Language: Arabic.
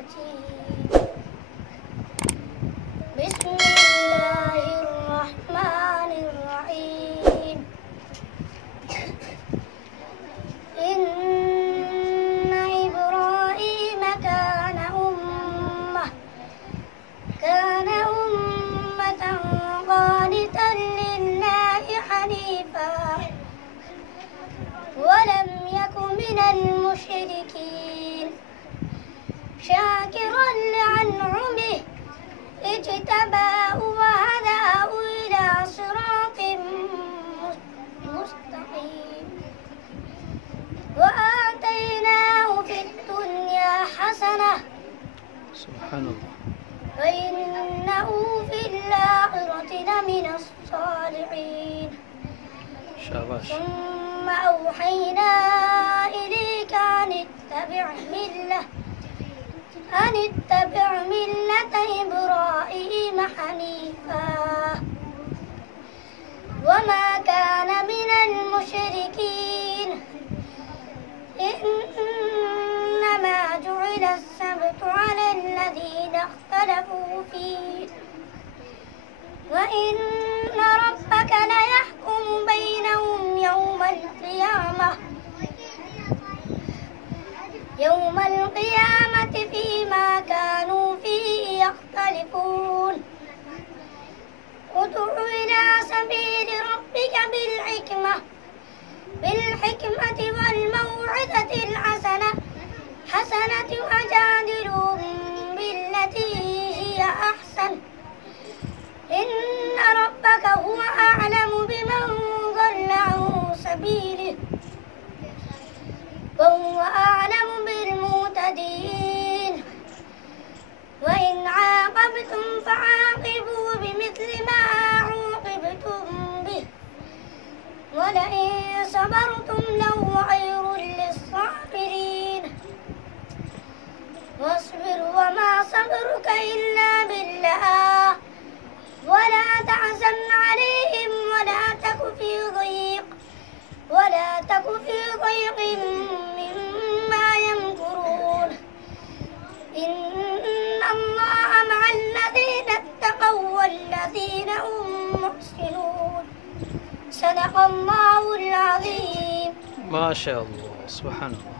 الرجيم. بسم الله الرحمن الرحيم. إن إبراهيم كان أمة قانتا لله حنيفا ولم يك من المشركين شاكرا لأنعمه اجتباه وهداه إلى صراط مستقيم وآتيناه في الدنيا حسنة سبحان الله وإنه في الآخرة لمن الصالحين. شاباش. ثم أوحينا إليك أن اتبع ملة إبراهيم حنيفا وما كان من المشركين. إنما جعل السبت على الذين اختلفوا فيه وإن ربك ليحكم بينهم يوم القيامة فيما كانوا فيه يختلفون. ادع إلى سبيل ربك بالحكمة والموعظة الحسنة وجادلهم بالتي هي أحسن إن ربك هو أعلم بمن ضل عن سبيله وهو أعلم بالمهتدين. وإن عاقبتم فعاقبوا بمثل ما عوقبتم به ولئن صبرتم لهو خير للصابرين. واصبر وما صبرك إلا بالله ولا تحزن عليهم ولا تك في ضيق مما يمكرون. إن الله مع الذين اتقوا والذين هم محسنون. صدق الله العظيم. ما شاء الله. سبحان الله.